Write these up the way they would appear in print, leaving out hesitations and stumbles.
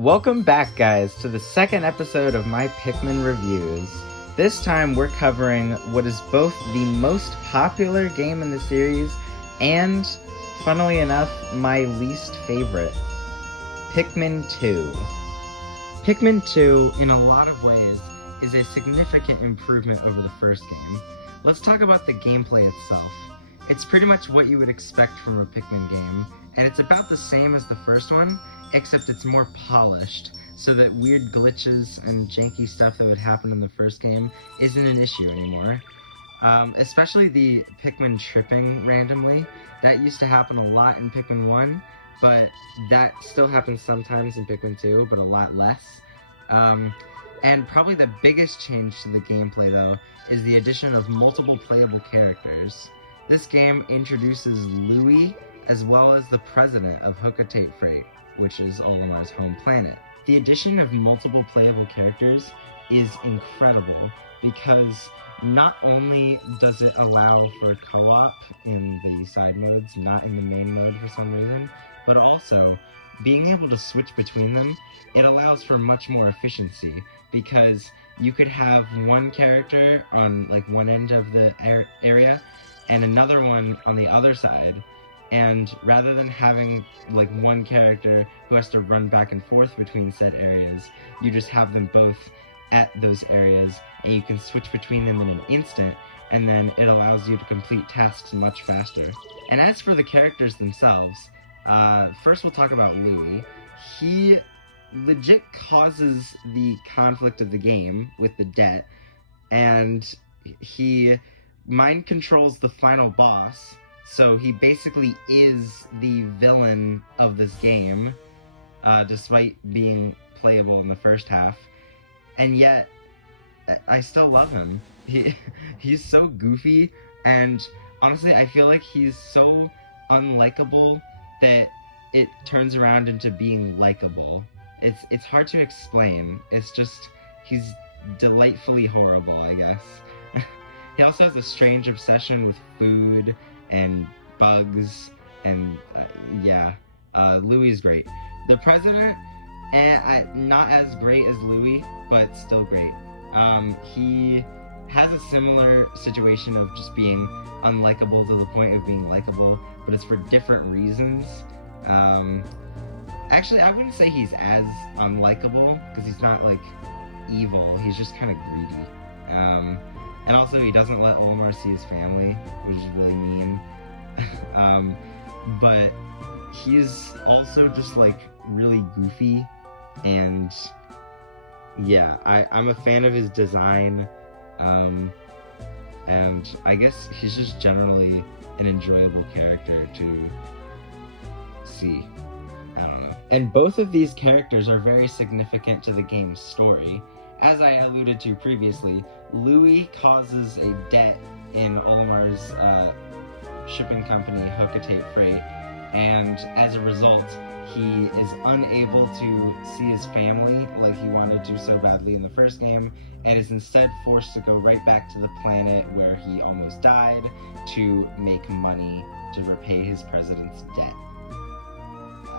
Welcome back, guys, to the second episode of my Pikmin reviews. This time we're covering what is both the most popular game in the series and, funnily enough, my least favorite, Pikmin 2. Pikmin 2, in a lot of ways, is a significant improvement over the first game. Let's talk about the gameplay itself. It's pretty much what you would expect from a Pikmin game, and it's about the same as the first one, except it's more polished, so that weird glitches and janky stuff that would happen in the first game isn't an issue anymore. Especially the Pikmin tripping randomly. That used to happen a lot in Pikmin 1, but that still happens sometimes in Pikmin 2, but a lot less. And probably the biggest change to the gameplay, though, is the addition of multiple playable characters. This game introduces Louie, as well as the president of Hookatate Freight, which is Olimar's home planet. The addition of multiple playable characters is incredible because not only does it allow for co-op in the side modes, not in the main mode for some reason, but also being able to switch between them, it allows for much more efficiency because you could have one character on like one end of the area and another one on the other side. And rather than having like one character who has to run back and forth between said areas, you just have them both at those areas and you can switch between them in an instant, and then it allows you to complete tasks much faster. And as for the characters themselves, first we'll talk about Louie. He legit causes the conflict of the game with the debt, and he mind controls the final boss. So he basically is the villain of this game, despite being playable in the first half. And yet, I still love him. He's so goofy, and honestly, I feel like he's so unlikable that it turns around into being likable. It's hard to explain. It's just, he's delightfully horrible, I guess. He also has a strange obsession with food and bugs, and Louie's great. The president, not as great as Louie, but still great. He has a similar situation of just being unlikable to the point of being likable, but it's for different reasons. Actually, I wouldn't say he's as unlikable, because he's not, like, evil. He's just kind of greedy. And also, he doesn't let Olimar see his family, which is really mean. But he's also just, like, really goofy, and yeah, I'm a fan of his design, and I guess he's just generally an enjoyable character to see. I don't know. And both of these characters are very significant to the game's story. As I alluded to previously, Louie causes a debt in Olimar's shipping company, Hookatate Freight, and as a result, he is unable to see his family like he wanted to so badly in the first game, and is instead forced to go right back to the planet where he almost died to make money to repay his president's debt.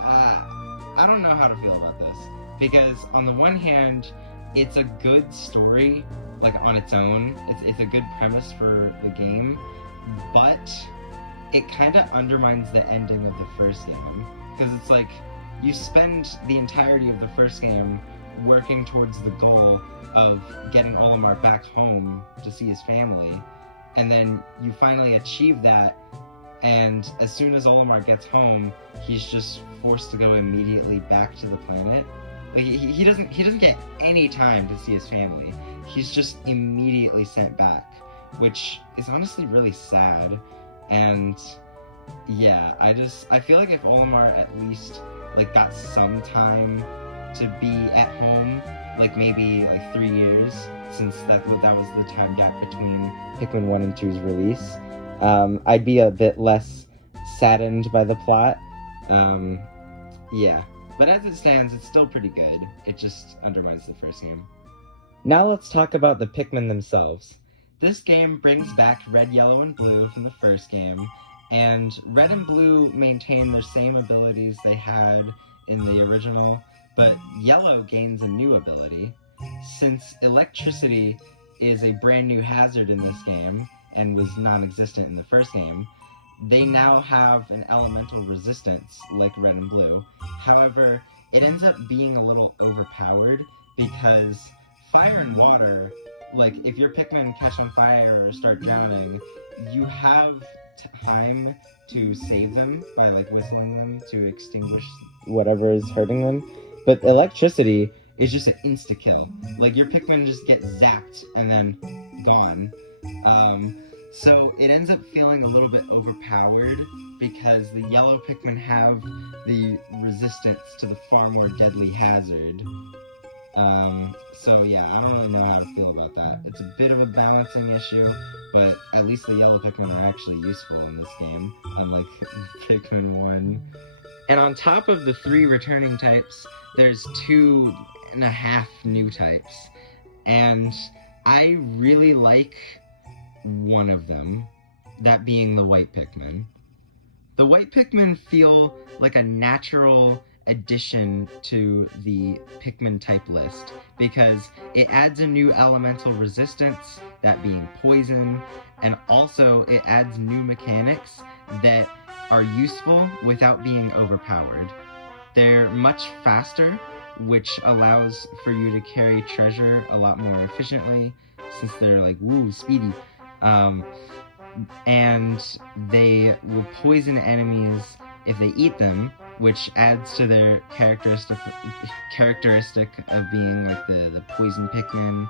I don't know how to feel about this, because on the one hand, it's a good story, like on its own. It's a good premise for the game, but it kind of undermines the ending of the first game, because it's like you spend the entirety of the first game working towards the goal of getting Olimar back home to see his family, and then you finally achieve that, and as soon as Olimar gets home, he's just forced to go immediately back to the planet. Like, he doesn't get any time to see his family. He's just immediately sent back, which is honestly really sad. And yeah, I feel like if Olimar at least like got some time to be at home, like maybe like 3 years, since that was the time gap between Pikmin 1 and 2's release, I'd be a bit less saddened by the plot. Yeah. But as it stands, it's still pretty good. It just undermines the first game. Now let's talk about the Pikmin themselves. This game brings back Red, Yellow, and Blue from the first game, and Red and Blue maintain their same abilities they had in the original, But yellow gains a new ability. Since electricity is a brand new hazard in this game and was non-existent in the first game, they now have an elemental resistance like red and blue. However, it ends up being a little overpowered because fire and water, like if your Pikmin catch on fire or start drowning, you have time to save them by like whistling them to extinguish whatever is hurting them. But electricity is just an insta-kill. Like your Pikmin just get zapped and then gone. So it ends up feeling a little bit overpowered because the yellow Pikmin have the resistance to the far more deadly hazard. So yeah, I don't really know how to feel about that. It's a bit of a balancing issue, but at least the yellow Pikmin are actually useful in this game, unlike Pikmin 1. And on top of the 3 returning types, there's 2.5 new types. And I really like one of them, that being the white Pikmin. The white Pikmin feel like a natural addition to the Pikmin type list because it adds a new elemental resistance, that being poison, and also it adds new mechanics that are useful without being overpowered. They're much faster, which allows for you to carry treasure a lot more efficiently since they're like, woo, speedy. And they will poison enemies if they eat them, which adds to their characteristic of being like the poison Pikmin.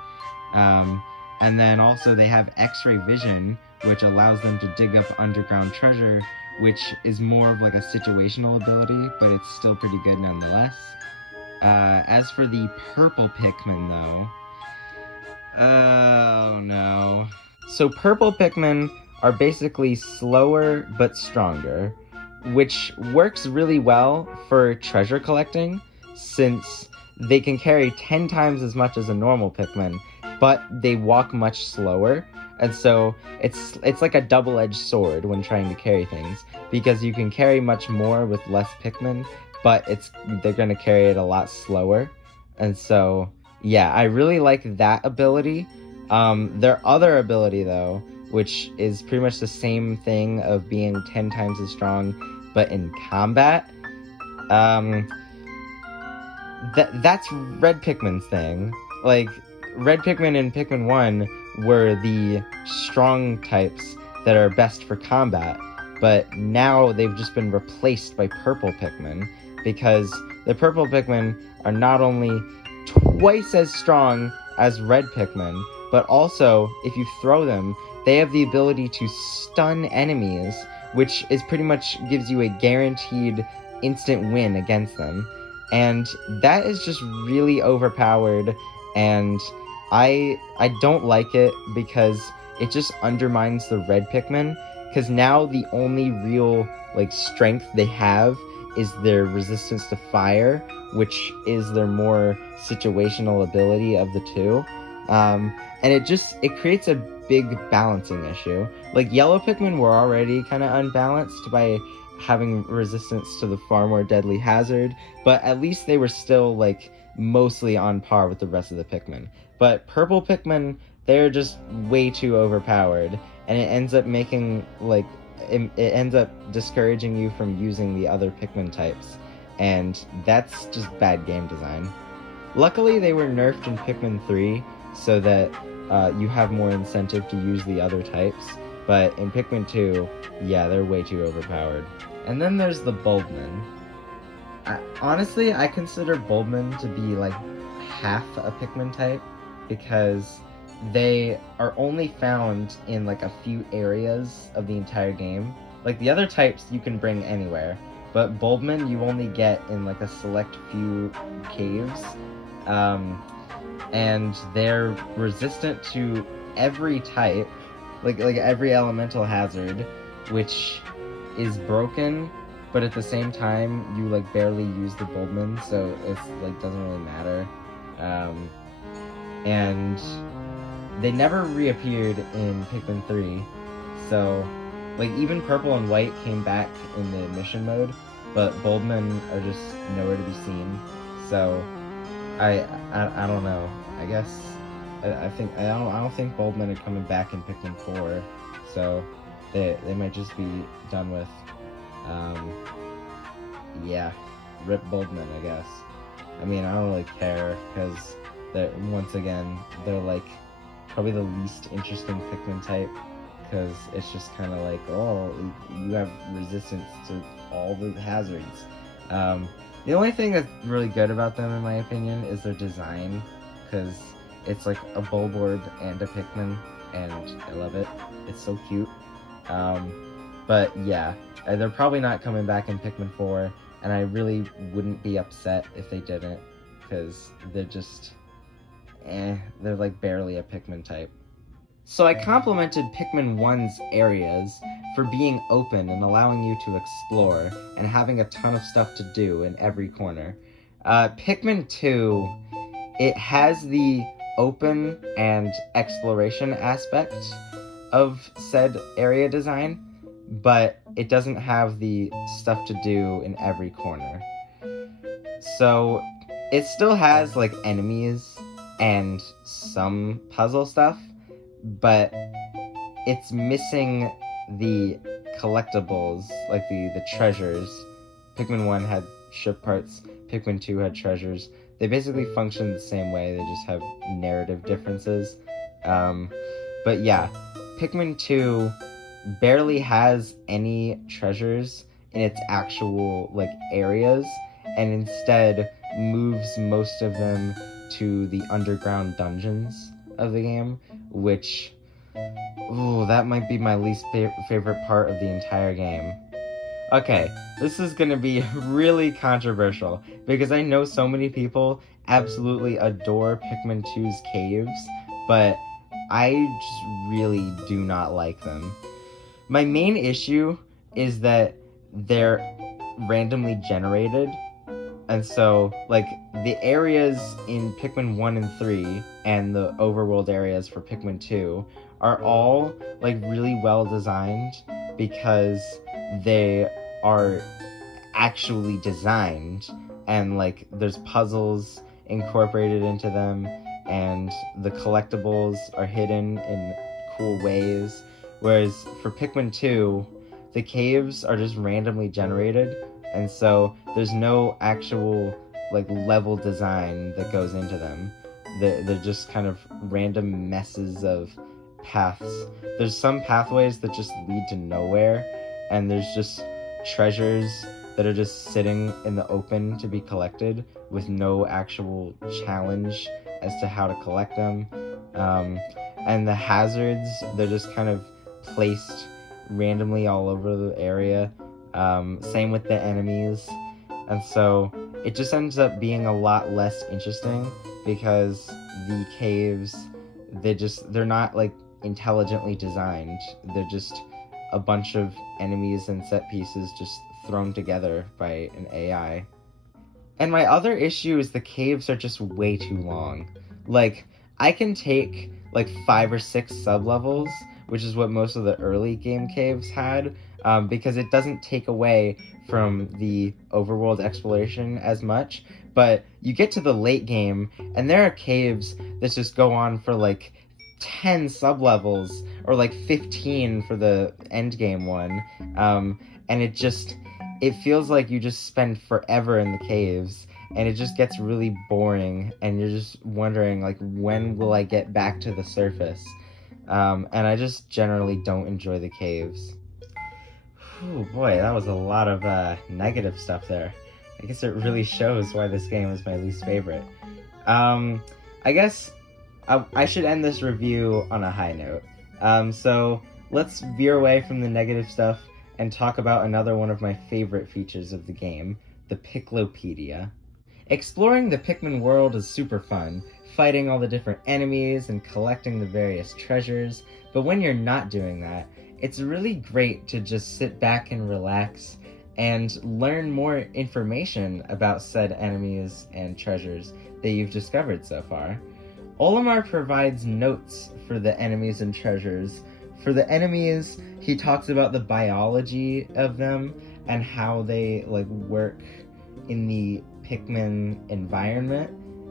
And then also they have X-ray vision, which allows them to dig up underground treasure, which is more of like a situational ability, but it's still pretty good nonetheless. As for the purple Pikmin, though, oh no. So purple Pikmin are basically slower but stronger, which works really well for treasure collecting since they can carry 10 times as much as a normal Pikmin, but they walk much slower. And so it's like a double-edged sword when trying to carry things, because you can carry much more with less Pikmin, but they're going to carry it a lot slower. And so, yeah, I really like that ability. Their other ability, though, which is pretty much the same thing of being 10 times as strong, but in combat, that's Red Pikmin's thing. Like, Red Pikmin and Pikmin 1 were the strong types that are best for combat, but now they've just been replaced by purple Pikmin, because the purple Pikmin are not only twice as strong as red Pikmin, but also, if you throw them, they have the ability to stun enemies, which is pretty much gives you a guaranteed instant win against them. And that is just really overpowered, and I don't like it because it just undermines the red Pikmin, because now the only real like strength they have is their resistance to fire, which is their more situational ability of the two. And it creates a big balancing issue. Like, yellow Pikmin were already kind of unbalanced by having resistance to the far more deadly hazard, but at least they were still like mostly on par with the rest of the Pikmin. But purple Pikmin, they're just way too overpowered, and it ends up making like it ends up discouraging you from using the other Pikmin types, and that's just bad game design. Luckily, they were nerfed in Pikmin 3 so that you have more incentive to use the other types, but in Pikmin 2, yeah, they're way too overpowered. And then there's the Bulbmin. Honestly, I consider Bulbmin to be like half a Pikmin type, because they are only found in like a few areas of the entire game. Like, the other types you can bring anywhere, but Bulbmin you only get in like a select few caves. And they're resistant to every type, like every elemental hazard, which is broken, but at the same time you like barely use the Bulbmin, so it's like doesn't really matter. And they never reappeared in Pikmin 3, so like even purple and white came back in the mission mode, but Bulbmin are just nowhere to be seen. So I don't know. I guess I think I don't think Boldman are coming back in Pikmin 4, so they might just be done with. Yeah, Rip Boldman, I guess. I mean, I don't really care because once again they're like probably the least interesting Pikmin type, because it's just kind of like, oh, you have resistance to all the hazards. The only thing that's really good about them, in my opinion, is their design, because it's like a Bulborb and a Pikmin, and I love it. It's so cute. But yeah, they're probably not coming back in Pikmin 4, and I really wouldn't be upset if they didn't, because they're just, they're like barely a Pikmin type. So I complimented Pikmin 1's areas for being open and allowing you to explore and having a ton of stuff to do in every corner. Pikmin 2, it has the open and exploration aspect of said area design, but it doesn't have the stuff to do in every corner. So it still has like enemies and some puzzle stuff, but it's missing the collectibles, like the treasures. Pikmin 1 had ship parts, Pikmin 2 had treasures. They basically function the same way, they just have narrative differences. But yeah, Pikmin 2 barely has any treasures in its actual like areas, and instead moves most of them to the underground dungeons of the game, which, that might be my least favorite part of the entire game. Okay, this is gonna be really controversial, because I know so many people absolutely adore Pikmin 2's caves, but I just really do not like them. My main issue is that they're randomly generated, and so, like, the areas in Pikmin 1 and 3 and the overworld areas for Pikmin 2 are all, like, really well designed because they are actually designed, and, like, there's puzzles incorporated into them, and the collectibles are hidden in cool ways. Whereas for Pikmin 2, the caves are just randomly generated, and so there's no actual like level design that goes into them. They're just kind of random messes of paths. There's some pathways that just lead to nowhere, and there's just treasures that are just sitting in the open to be collected with no actual challenge as to how to collect them. And the hazards, they're just kind of placed randomly all over the area. Same with the enemies. And so it just ends up being a lot less interesting because the caves, they're not like intelligently designed. They're just a bunch of enemies and set pieces just thrown together by an AI. And my other issue is the caves are just way too long. Like, I can take like 5 or 6 sublevels, which is what most of the early game caves had, because it doesn't take away from the overworld exploration as much. But you get to the late game, and there are caves that just go on for like 10 sublevels, or like 15 for the end game one. And it feels like you just spend forever in the caves, and it just gets really boring, and you're just wondering, like, when will I get back to the surface? And I just generally don't enjoy the caves. Oh boy, that was a lot of negative stuff there. I guess it really shows why this game is my least favorite. I guess I should end this review on a high note. So let's veer away from the negative stuff and talk about another one of my favorite features of the game, the Piklopedia. Exploring the Pikmin world is super fun, fighting all the different enemies and collecting the various treasures, but when you're not doing that, it's really great to just sit back and relax and learn more information about said enemies and treasures that you've discovered so far. Olimar provides notes for the enemies and treasures. For the enemies, he talks about the biology of them and how they like work in the Pikmin environment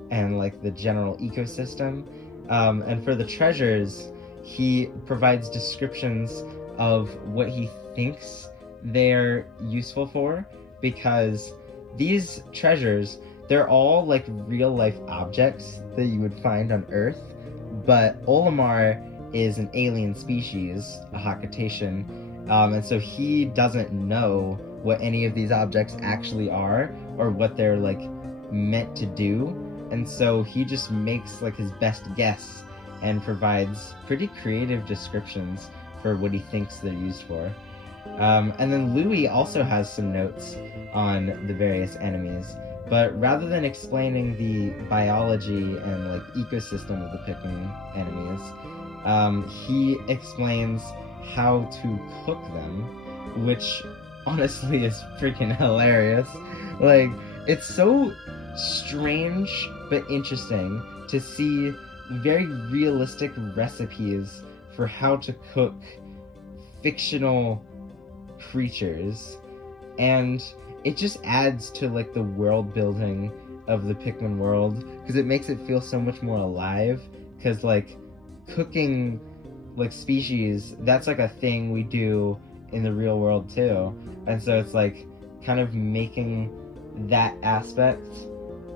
and like the general ecosystem. And for the treasures, he provides descriptions of what he thinks they're useful for, because these treasures, they're all like real life objects that you would find on Earth, but Olimar is an alien species, a Hakitation, and so he doesn't know what any of these objects actually are or what they're like meant to do, and so he just makes like his best guess and provides pretty creative descriptions for what he thinks they're used for. And then Louis also has some notes on the various enemies, but rather than explaining the biology and like ecosystem of the Pikmin enemies, he explains how to cook them, which honestly is freaking hilarious. Like, it's so strange but interesting to see very realistic recipes for how to cook fictional creatures, and it just adds to like the world building of the Pikmin world, because it makes it feel so much more alive, because like cooking like species, that's like a thing we do in the real world too, and so it's like kind of making that aspect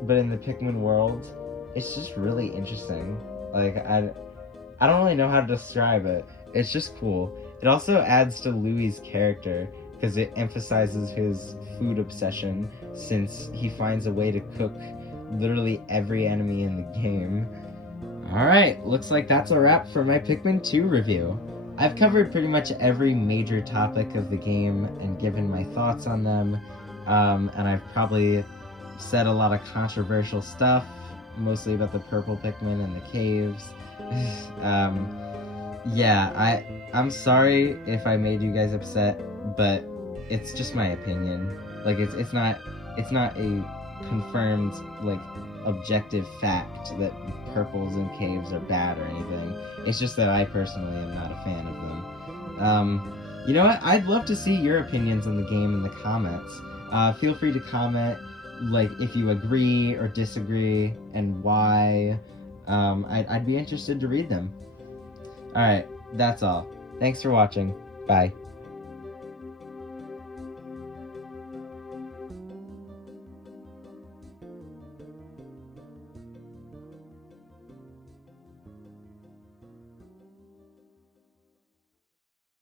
but in the Pikmin world, it's just really interesting. Like I don't really know how to describe it. It's just cool. It also adds to Louis' character because it emphasizes his food obsession, since he finds a way to cook literally every enemy in the game. Alright, looks like that's a wrap for my Pikmin 2 review. I've covered pretty much every major topic of the game and given my thoughts on them, and I've probably said a lot of controversial stuff, mostly about the purple Pikmin and the caves. Yeah, I'm sorry if I made you guys upset, but it's just my opinion. Like it's not a confirmed like objective fact that purples and caves are bad or anything. It's just that I personally am not a fan of them. You know what? I'd love to see your opinions on the game in the comments. Feel free to comment like if you agree or disagree and why. I'd be interested to read them. Alright, that's all. Thanks for watching. Bye.